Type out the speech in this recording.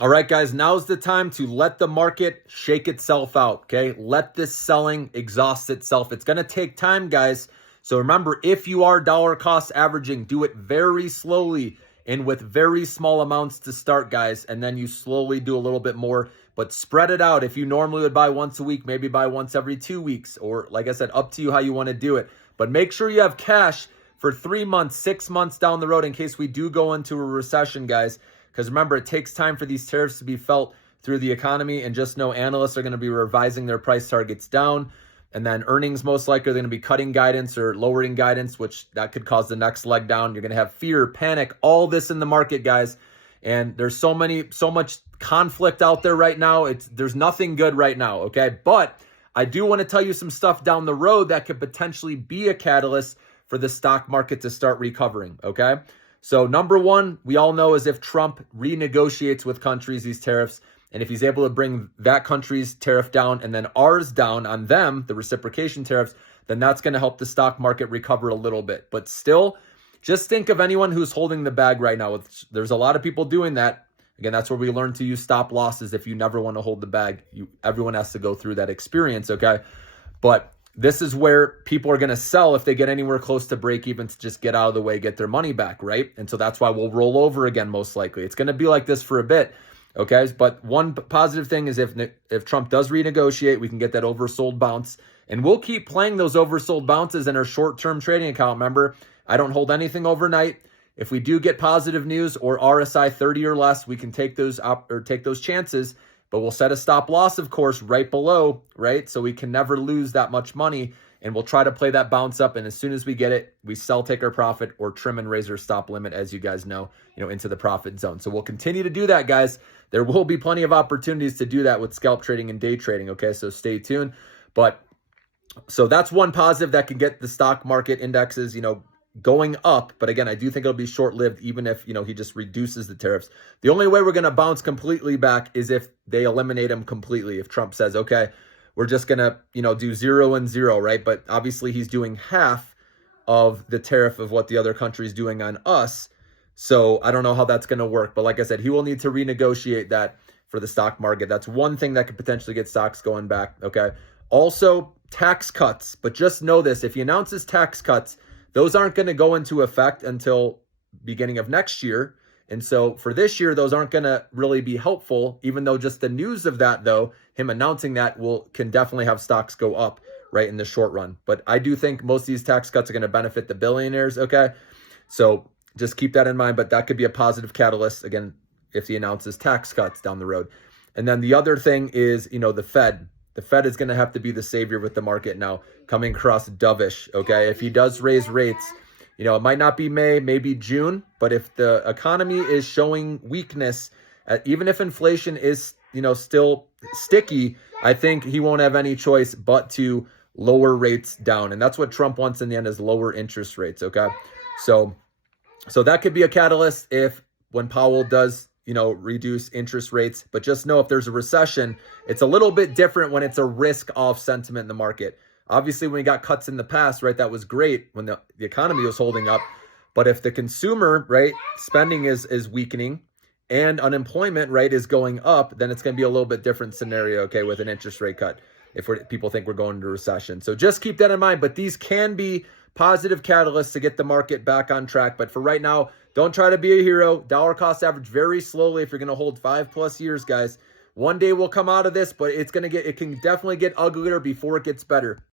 All right, guys, now's the time to let the market shake itself out, okay? Let this selling exhaust itself. It's going to take time, guys. So remember, if you are dollar cost averaging, do it very slowly and with very small amounts to start, guys, and then you slowly do a little bit more, but spread it out. If you normally would buy once a week, maybe buy once every 2 weeks, or like I said, up to you how you want to do it. But make sure you have cash for 3 months, 6 months down the road in case we do go into a recession, guys. Because remember, it takes time for these tariffs to be felt through the economy. And just know analysts are going to be revising their price targets down. And then earnings most likely are going to be cutting guidance or lowering guidance, which that could cause the next leg down. You're going to have fear, panic, all this in the market, guys. And there's so much conflict out there right now. There's nothing good right now, okay? But I do want to tell you some stuff down the road that could potentially be a catalyst for the stock market to start recovering, okay? So number one, we all know is if Trump renegotiates with countries these tariffs, and if he's able to bring that country's tariff down and then ours down on them, the reciprocation tariffs, then that's going to help the stock market recover a little bit. But still, just think of anyone who's holding the bag right now. There's a lot of people doing that. Again, that's where we learn to use stop losses. If you never want to hold the bag, everyone has to go through that experience, okay? But this is where people are going to sell if they get anywhere close to break even to just get out of the way, get their money back, right? And so that's why we'll roll over again, most likely. It's going to be like this for a bit, okay? But one positive thing is if Trump does renegotiate, we can get that oversold bounce. And we'll keep playing those oversold bounces in our short-term trading account. Remember, I don't hold anything overnight. If we do get positive news or RSI 30 or less, we can take those up or take those chances. But we'll set a stop loss, of course, right below, right? So we can never lose that much money. And we'll try to play that bounce up. And as soon as we get it, we sell, take our profit, or trim and raise our stop limit, as you guys know, into the profit zone. So we'll continue to do that, guys. There will be plenty of opportunities to do that with scalp trading and day trading, okay? So stay tuned. But so that's one positive that can get the stock market indexes, going up. But again, I do think it'll be short-lived, even if, he just reduces the tariffs. The only way we're going to bounce completely back is if they eliminate them completely. If Trump says, okay, we're just going to, do 0 and 0, right? But obviously he's doing half of the tariff of what the other country's doing on us. So I don't know how that's going to work. But like I said, he will need to renegotiate that for the stock market. That's one thing that could potentially get stocks going back, okay? Also, tax cuts. But just know this, if he announces tax cuts, those aren't going to go into effect until beginning of next year. And so for this year, those aren't going to really be helpful, even though just the news of that, though, him announcing that can definitely have stocks go up, right, in the short run. But I do think most of these tax cuts are going to benefit the billionaires, okay? So just keep that in mind, but that could be a positive catalyst, again, if he announces tax cuts down the road. And then the other thing is, the Fed. The Fed is going to have to be the savior with the market now, coming across dovish, okay? If he does raise rates, it might not be May, maybe June, but if the economy is showing weakness, even if inflation is, still sticky, I think he won't have any choice but to lower rates down. And that's what Trump wants in the end, is lower interest rates, okay? So that could be a catalyst when Powell does reduce interest rates. But just know if there's a recession, it's a little bit different when it's a risk-off sentiment in the market. Obviously, when we got cuts in the past, right, that was great when the economy was holding up. But if the consumer, right, spending is weakening and unemployment, right, is going up, then it's going to be a little bit different scenario, okay, with an interest rate cut if people think we're going into recession. So just keep that in mind. But these can be positive catalysts to get the market back on track. But for right now, don't try to be a hero. Dollar cost average very slowly if you're going to hold 5+ years, guys. One day we'll come out of this, but it can definitely get uglier before it gets better.